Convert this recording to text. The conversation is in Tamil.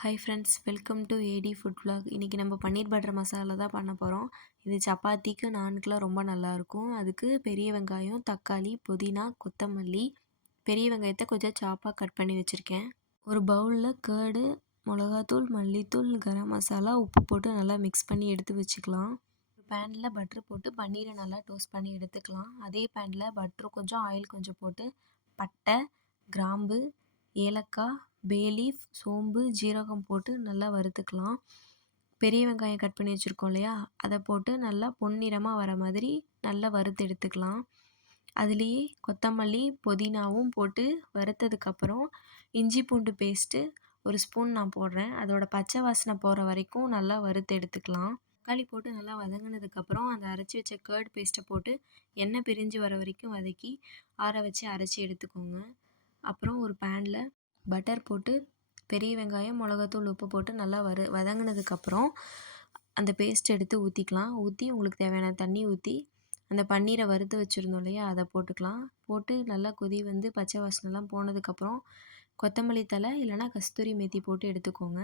Hi friends, welcome to AD food vlog. இன்றைக்கி நம்ம பன்னீர் பட்டர் மசாலா தான் பண்ண போகிறோம். இது சப்பாத்திக்கு நானுக்கெலாம் ரொம்ப நல்லாயிருக்கும். அதுக்கு பெரிய வெங்காயம், தக்காளி, புதினா, கொத்தமல்லி, பெரிய வெங்காயத்தை கொஞ்சம் சாப்பாக கட் பண்ணி வச்சுருக்கேன். ஒரு பவுலில் கேர்டு, மிளகாத்தூள், மல்லித்தூள், கரம் மசாலா, உப்பு போட்டு நல்லா மிக்ஸ் பண்ணி எடுத்து வச்சுக்கலாம். பேனில் பட்ரு போட்டு பன்னீரை நல்லா டோஸ்ட் பண்ணி எடுத்துக்கலாம். அதே பேனில் பட்ரு கொஞ்சம், ஆயில் கொஞ்சம் போட்டு பட்டை, கிராம்பு, ஏலக்காய், பேலீஃப், சோம்பு, ஜீரகம் போட்டு நல்லா வறுத்துக்கலாம். பெரிய வெங்காயம் கட் பண்ணி வச்சுருக்கோம் இல்லையா, அதை போட்டு நல்லா பொன்னிறமாக வர மாதிரி நல்லா வறுத்து எடுத்துக்கலாம். அதுலேயே கொத்தமல்லி, புதினாவும் போட்டு வறுத்ததுக்கப்புறம் இஞ்சி பூண்டு பேஸ்ட்டு ஒரு ஸ்பூன் நான் போடுறேன். அதோட பச்சை வாசனை போகிற வரைக்கும் நல்லா வறுத்து எடுத்துக்கலாம். தக்காளி போட்டு நல்லா வதங்கினதுக்கப்புறம் அந்த அரைச்சி வச்ச கேர்ட் பேஸ்ட்டை போட்டு எண்ணெய் பிரிஞ்சு வர வரைக்கும் வதக்கி ஆற வச்சு அரைச்சி எடுத்துக்கோங்க. அப்புறம் ஒரு பேனில் பட்டர் போட்டு பெரிய வெங்காயம், மிளகாத்தூள், உப்பு போட்டு நல்லா வதங்கினதுக்கப்புறம் அந்த பேஸ்ட் எடுத்து ஊற்றிக்கலாம். ஊற்றி உங்களுக்கு தேவையான தண்ணி ஊற்றி அந்த பன்னீரை வறுத்து வச்சுருந்தோம் இல்லையா, அதை போட்டுக்கலாம். போட்டு நல்லா கொதி வந்து பச்சை வாசனைலாம் போனதுக்கப்புறம் கொத்தமல்லி தழை இல்லைனா கஸ்தூரி மேத்தி போட்டு எடுத்துக்கோங்க.